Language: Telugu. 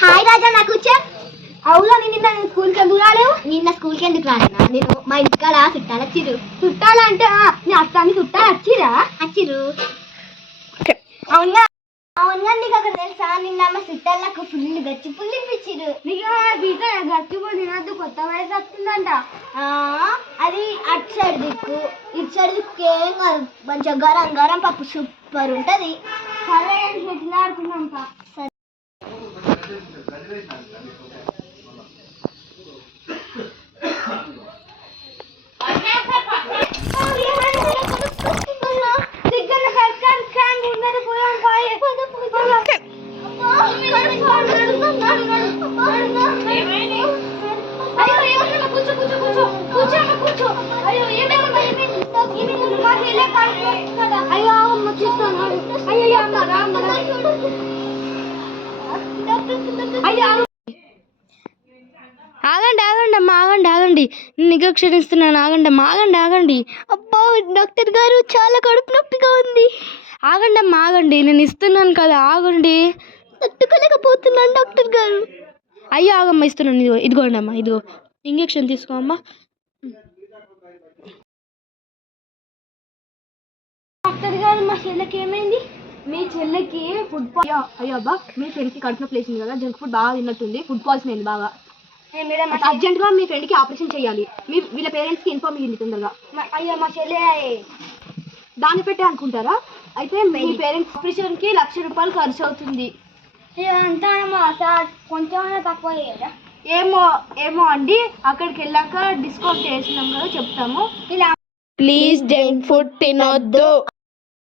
హాయ్ రాజా నాకు అవునా నిన్న స్కూల్కి ఎందుకు రాలేవు? నిన్న స్కూల్కి ఎందుకు రాలేనా? నేను మా ఇంటికాడ చుట్టాలు వచ్చిర్రు. చుట్టాలు అంటే నీ అత్తాన్ని చుట్టాలు వచ్చిర్రు. అవునా అవునా నీకు అక్కడ తెలుసా? నిన్న మా చుట్టాలు నాకు ఫుల్ గచ్చి పుల్లి ఇప్పించిర్రు. నీకు గచ్చి పుల్లి తినద్దు, కొత్త వయసు వస్తుందంట. అది అటు సైడ్ దిక్కు ఇటు సైడ్ దిక్కు ఏం కాదు, మంచిగా గరం గరం పప్పు సూపర్ ఉంటుంది. సరే షెటిల్ ఆడుతున్నాం. సరే ఆగండి ఆగండి అమ్మ, ఆగండి. నేను క్షణిస్తున్నాను. ఆగండి. అబ్బా డాక్టర్ గారు చాలా కడుపు నొప్పిగా ఉంది. ఆగండి అమ్మ, నేను ఇస్తున్నాను కదా, ఆగండి. తట్టుకోలేకపోతున్నాను డాక్టర్ గారు. అయ్యో ఆగమ్మ, ఇస్తున్నాను. ఇదిగోండి అమ్మ, ఇదిగో ఇంజెక్షన్ తీసుకో అమ్మా. డాక్టర్ గారు మా చెల్లెకి ఏమైంది? మీ చెల్లెకి ఫుడ్ అయ్యబ్బా మీ ఫ్రెండ్కి కడుపున ప్లేస్ ఉంది కదా, జంక్ ఫుడ్ బాగా తిన్నట్టుంది, ఫుడ్ పాయిజన్ అయింది బాగా. అర్జెంట్గా మీ ఫ్రెండ్కి ఆపరేషన్ చేయాలి. వీళ్ళ పేరెంట్స్కి ఇన్ఫార్మ్ చేయండి తొందరగా. అయ్యో మా చెల్లె దాన్ని పెట్టే అనుకుంటారా? అయితే మీ పేరెంట్స్ ఆపరేషన్కి 1,00,000 రూపాయలు ఖర్చు అవుతుంది. అంతా కొంచెం తక్కువ ఏమో అండి, అక్కడికి వెళ్ళాక డిస్కౌంట్ చేసినాం కదా చెప్తాము. ప్లీజ్ జంక్ ఫుడ్ తినొద్దు.